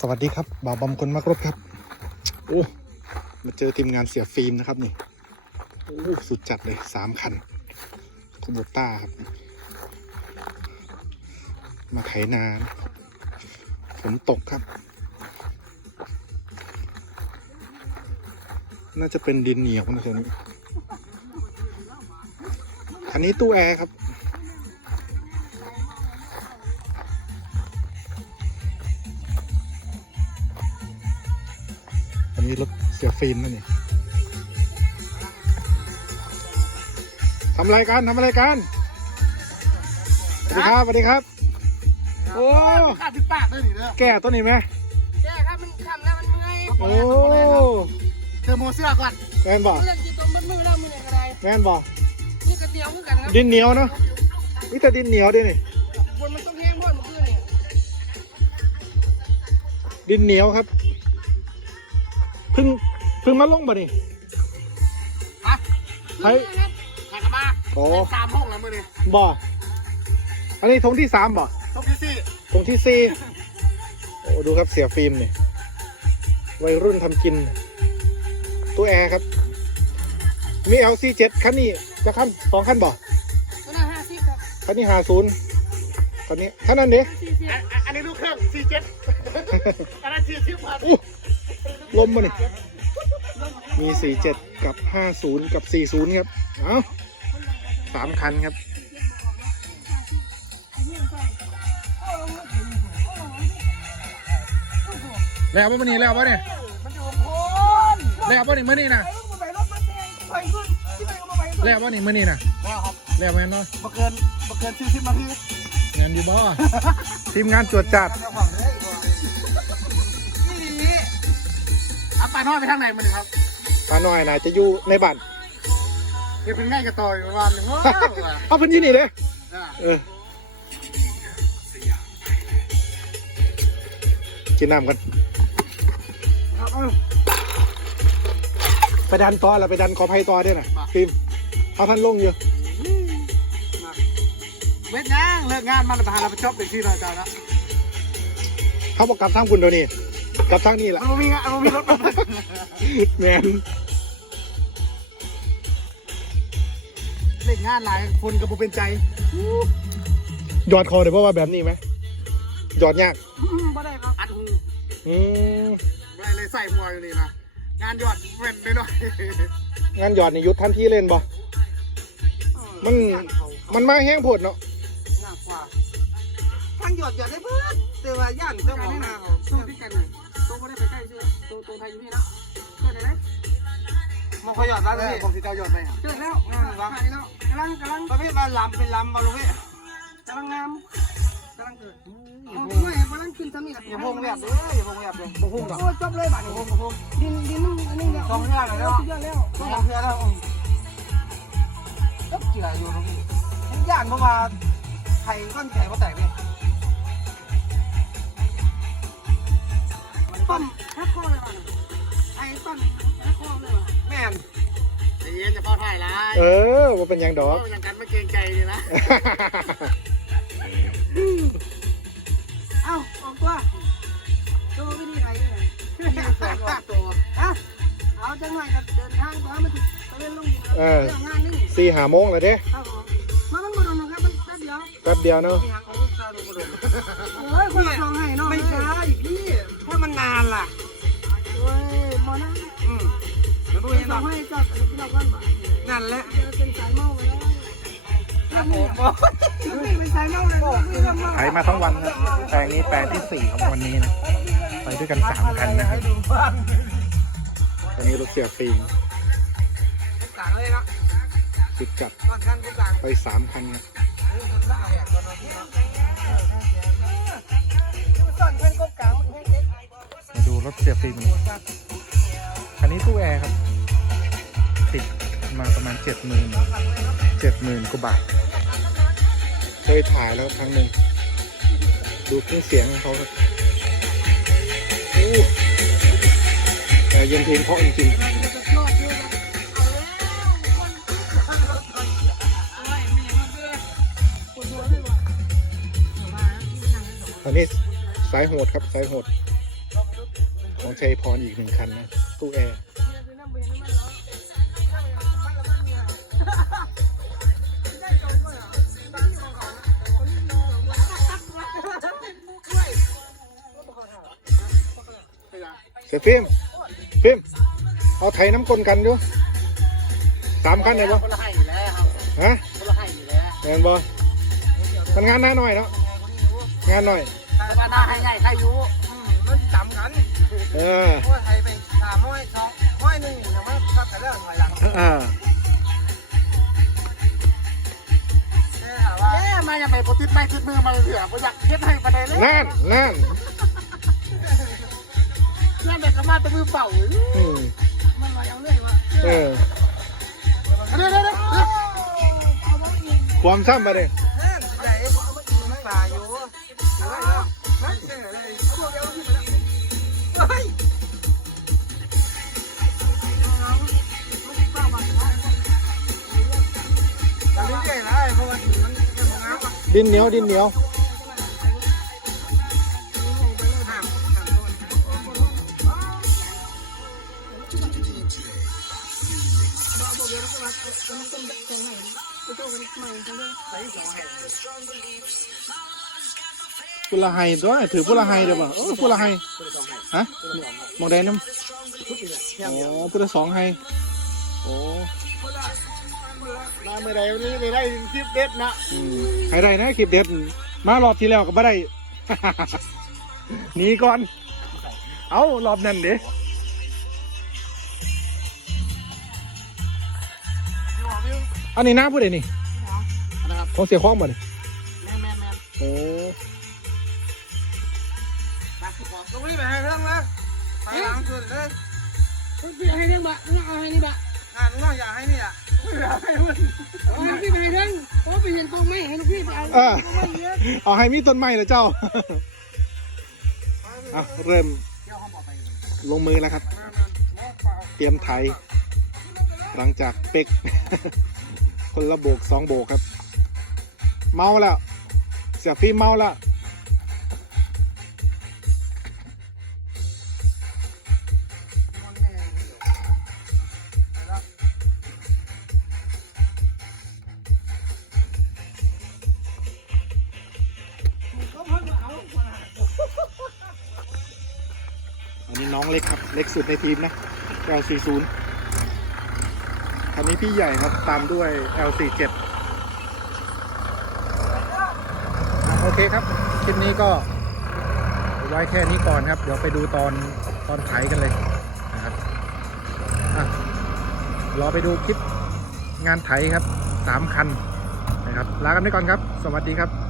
สวัสดีครับบ่าวบอมคนมักรบครับ โอ้มาเจอทีมงานเสียฟิล์มนะครับนี่โอ้สุดจัดเลยสามคันคูโบต้าครับ มาไถนานะฝนตกครับ น่าจะเป็นดินเหนียวนะตรงนี้อันนี้ตู้แอร์ครับ นนี้รถเสียฟิล์มนั่นนี่ทำอะไรกันทำอะไรกันสวัสดีครับสวัสดีครับ โอ้ ขาดติดปากด้วยนี่เด้อแก่ต้นนี้ไหมแก้ครับมันคำแล้วมันเมื่อยโอ้เทอร์โมเสื้อก่อนแม่นบอกเรื่องจีตมมันมือแล้วมือไหนก็ได้แม่นบอกนี่กระเดียวเหมือนกันครับดินเหนียวเนาะนี่แต่ดินเหนียวด้วยนี่บนมันต้องแห้งพ่นเมื่อคืนเนี่ยดินเหนียวครับเพึ่งเพึ่งมาลงบ่นี่ฮะใช้ครับขากระบะโอ้สามห้องแล้วมือนี่บ่อันนี้ธงที่สามบ่ทุกที่สี่ธงที่สี่โอ้ดูครับเสียฟิล์มนี่วัยรุ่นทำกิน ตัวแอร์ครับ มี LC7 คันนี้จะคันสองคันบ่ตัวหน้าห้าสิบครับคันนี้หาศูนย์คันนี้คันนั้นดิสี่สิบอันอันนี้ลูกเครื่องสี่เจ็ดอันนั้นสี่สิบพันอู้ ลมมานี่มี 47 กับ 50 กับ 40 ครับ เอาสามคันครับ แล้วป่ะมันนี่แล้วป่ะเนี่ยมันอยู่โคนแล้วป่ะนี่มื่อนี่นะไปรถมันแดงไปขึ้นที่ไปก็มาไปแล้วป่ะนี่มื่อนี่นะแล้วครับแล้วแม่นเนาะบัเกินบัเกินสี่สิบนาทีงานอยู่บ่ทีมงานตรวจจัด เอาไปนอกไปทางไหนมือนี่ครับปาหน่อยนะจะอยู่ในบ้านเดี๋ยวเป็นง่ายกับต่อยประมาณหนึ่งว้าวเอาเพื้นที่นี่เลยอะเออกินน้ำกันเอาเอาไปดันต่อแล้วไปดันขอภัยต่อด้วยนะฟิล์มเอาท่านลงอยู่เบ็ดย่างเลิกงานมาแล้วไปหาเราไปชอบเด็กที่หน่อยจ้านะเขาบอกกลับทางคุณเดี๋ยวนี้ กลับทางนี้แหละมันมีงานมันมีรถมาแมนเล่นงานหลายคนกับผมเป็นใจหยอดคอเดี๋ยวเพราะว่าแบบนี้ไหมหยอดยากบ่ได้ครับอัดหูอืมไม่เลยใส่หัวอยู่นี่นะงานหยอดเว้นไปหน่อยงานหยอดนี่ยุดทันทีเล่นบ่มันมันมาแห้งโพดเนาะหนักกว่าทางหยอดหยอดได้เพื่อนแต่ว่าย่านเจ้าของนาเขาสู้ที่กัน ตัวตัวไทยอยู่นี่นะเกิดอะไรมันขยอดได้เลยผมสิเจ้าหยอดไปเกิดแล้วงานแล้วกำลังกำลังประเภทว่าลำเป็นลำบอลลูกพี่กำลังงามกำลังเกิดโอ้ยกำลังขึ้นทำนี่อย่าพุ่งแบบเลยอย่าพุ่งแบบเลยพุ่งหรอกโอ้จบเลยบ้านนี้ดินดินนึงอันนึงเดียวสองเทื่อเลยแล้เนาะเยอะแล้วสองเทื่อแล้วก็เจียอยู่ตรงนี้ย่านเพราะว่าไข่ก้อนแข็งก็แตกเลย ต้นแค่ข้อเลยบ้านไอ้ต้นแค่ข้อเลยวะแม่นไอ้เย็นจะพ่อถ่ายร้ายเออว่าเป็นหยังดอกอย่างกันไม่เกรงใจเลยนะเอ้าออกตัวตัวไม่ดีไรเลยตัวอะเอาจังหน่อยกับเดินทางตัวมันถึงไปเล่นลงดินเออ เรื่องงานนี่สี่หาโมงแล้วเด้ครับผมมันมันบดนนะครับมันแป๊บเดียวแป๊บเดียวเนาะ โอ้ยคนละซองให้เนาะไม่ใช่พี่ถ้ามันนานล่ะโอ้ยมอนะอืมเดี๋ยวดูไปให้ซน้อองงให้จับอันนี้เราก้อนบ่นั่นแหละเดี๋ยวเป็นสายเมาไปแล้วครับผมเป็นสายเมาเลยไม่ต้องเมาไถมาทั้งวันครับแปลงนี้แปลงที่สี่ของวันนี้นะ ไปด้วยกันสามคันนะครับวันนี้รถเสียฟิล์มต่างเลยเนาะสุดจัดก่อนกันกูต่างไปสามคันครับต้นเป็นกบกลางมันแห้งมา ดูรถเสียฟิล์มคันนี้ตู้แอร์ครับ ติดมาประมาณเจ็ดหมื่นเจ็ดหมื่นกว่าบาท เคยถ่ายแล้วครั้งหนึ่ง ดูเครื่องเสียงของเขาครับอู้แต่ยังเพลงเพราะจริงๆตอนนี้ สายโหดครับสายโหด ของชัยพรอีกหนึ่งคันนะ ตู้แอร์เสียฟิล์มฟิล์มเอาไถน้ำกลนกันดูสามคันเลยวะคนละให้อยู่แล้วครับฮะคนละให้อยู่แล้วเงินบ่มันงานหน้าหน่อยเนาะงานหน่อย แต่ว่าหน้าให้ใหญ่ใครอยู่มันจำกันเออเพราะว่าไทยไปสามห้อยสองห้อยหนึ่งอย่างว่าทับแต่เรื่องถอยหลังอ่าเนี่ยถามว่าเอ๊ะมาอย่าไปโปรติดไม่ติดมือมาเหลือผมอยากเฮ็ดให้ประเด็นเลยนั่นนั่นนั่นแต่ก็มาแต่มือเปล่าอืมมันมาเอาเรื่อยว่ะเออเดี๋ยวเดี๋ยวเดี๋ยวความซ้ำมาเลย ดินเหนียวดินเหนียวห้ามห้ามโดนพุละไฮตัวถือพุละไฮเดี๋ยวบ่เออพุละไฮฮะมองได้น้ำอ๋อพุละสองไฮโอ้ มาเมื่อไรวันนี้ไม่ได้คลิปเด็ดนะอืมไฮไรนะคลิปเด็ด มารอบที่แล้วก็บ่ได้ หนีก่อน เอารอบนั้นเด้อันนี้น้าพูดเลยนี่นะครับของเสียข้องบ่เนี่ยแม่แม่แม่โอ้มาสิของก็ไม่ไปให้เรื่องแล้วไปล้างคืนเลยพี่ให้เรื่องบะน้องเอาให้นี่บะ งานน้องอยากให้นี่อะอยากให้มันเอาพี่ไปให้เรื่องเพราะไปเห็นกองไม้ให้ลูกพี่ไปเอาเออกองไม้เยอะเอาให้มีต้นไม้เลยเจ้าอะเริ่มเที่ยวห้องบอกไปลงมือแล้วครับ เตรียมไถหลังจากเป๊กคนละโบกสองโบกครับ เมาแล้วเสียฟิล์มเมาแล้ว น้องเล็กครับ เล็กสุดในทีมนะ L40 คันนี้พี่ใหญ่ครับ ตามด้วย L47 โอเคครับ คลิปนี้ก็ไว้แค่นี้ก่อนครับ เดี๋ยวไปดูตอนตอนไถกันเลยนะครับรอไปดูคลิปงานไถครับ 3 คันนะครับ ลากันไปก่อนครับ สวัสดีครับ